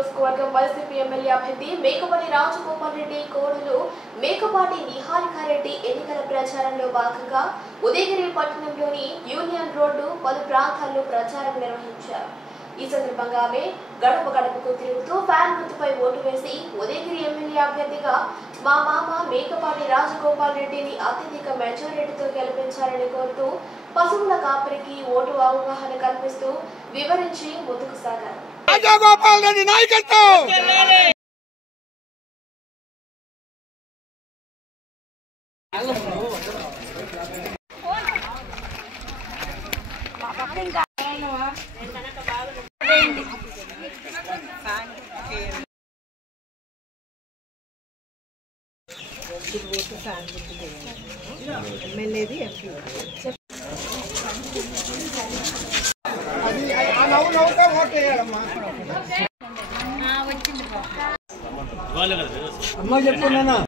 నియోజకవర్గం YCP MLA అభ్యర్థి మేకపాటి రాజగోపాల్ రెడ్డి కోడలు మేకపాటి నిహారికారెడ్డి ఎన్నికల ప్రచారంలో భాగంగా ఉదయగిరి పట్టణంలోని యూనియన్ రోడ్డు పలు ప్రాంతాల్లో ప్రచారం నిర్వహించారు. ఈ సందర్భంగా ఆమె గడప గడపకు తిరుగుతూ ఫ్యాన్ గుర్తుపై ఓటు వేసి ఉదయగిరి ఎమ్మెల్యే అభ్యర్థిగా మా మామ మేకపాటి రాజగోపాల్ రెడ్డిని అత్యధిక మెజారిటీతో గెలిపించాలని కోరుతూ పశువుల కాపరికి ఓటు అవగాహన కల్పిస్తూ వివరించి ముందుకు సాగారు. రాజగోపాల్ రెడ్డి నాయకత్వం ఎమ్మెల్యేది అమ్మ చెప్తున్నా